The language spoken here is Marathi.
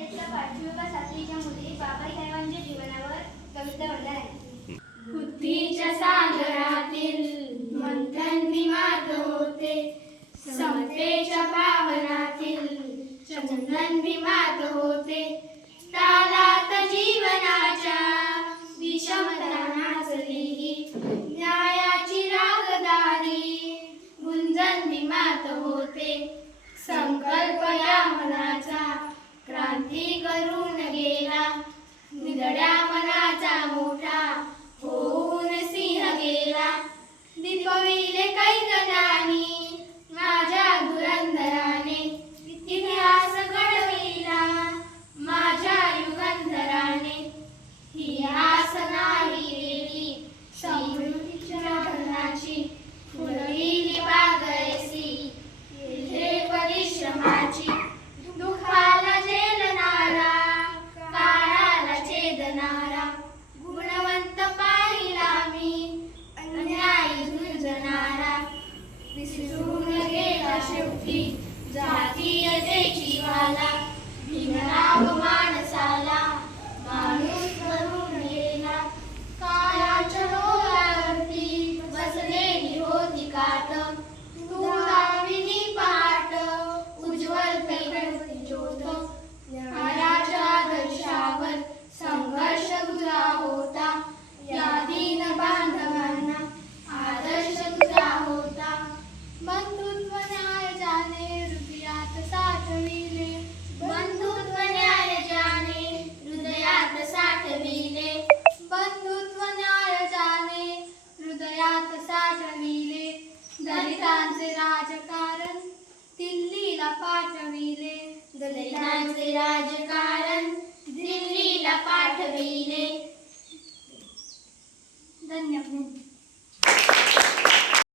5वी व 7वीच्या मुली बाबासाहेबांच्या जीवनावर कविता म्हणणार आहेत. बुद्धीच्या सागरातील मंथन विमात होते, समतेच्या पावनातील चंदन विमात होते. तालात जीवनाच्या विषमता नाचली, न्यायाची रागदारी गुंजन विमात होते. संकल्प या मनाचा क्रांती करून गेला, निधड्या मनाचा मोठा होऊन सिंह गेला. दीपविले कैकनानी माझ्या धुरंधराने, इतिहास घडविला माझ्या युगंधराने. ही आस नाही गेली समृद्धीच्या धनाची, फुलविली बागैसी हे परिश्रमाची. दुःखाला झेलणारा, काळाला छेदणारा, गुणवंत पाहिला मी अन्यायी दुर्जनारा. विसरून गेला शेवटी जातीयतेची वाला, भीमराव माणसाला माणूस करून गेला. काळाच्या डोळ्यावरती बसलेली होती काट, तुळाविनी पहाट उज्ज्वल पेटती ज्योत. न्यायाच्या आदर्शावर संघर्ष तुझा होता, या दीन बांधवांना आदर्श तुझा होता. बंधुत्व न्याय जाणे हृदयात साठविले, बंधुत्व न्याय जाणे हृदयात साठविले. बंधुत्व न्याय जाणे हृदयात साठविले. दलितांचे राजकारण दिल्लीला पाठविले, दलितांचे राजकारण दिल्लीला पाठविले. धन्यवाद.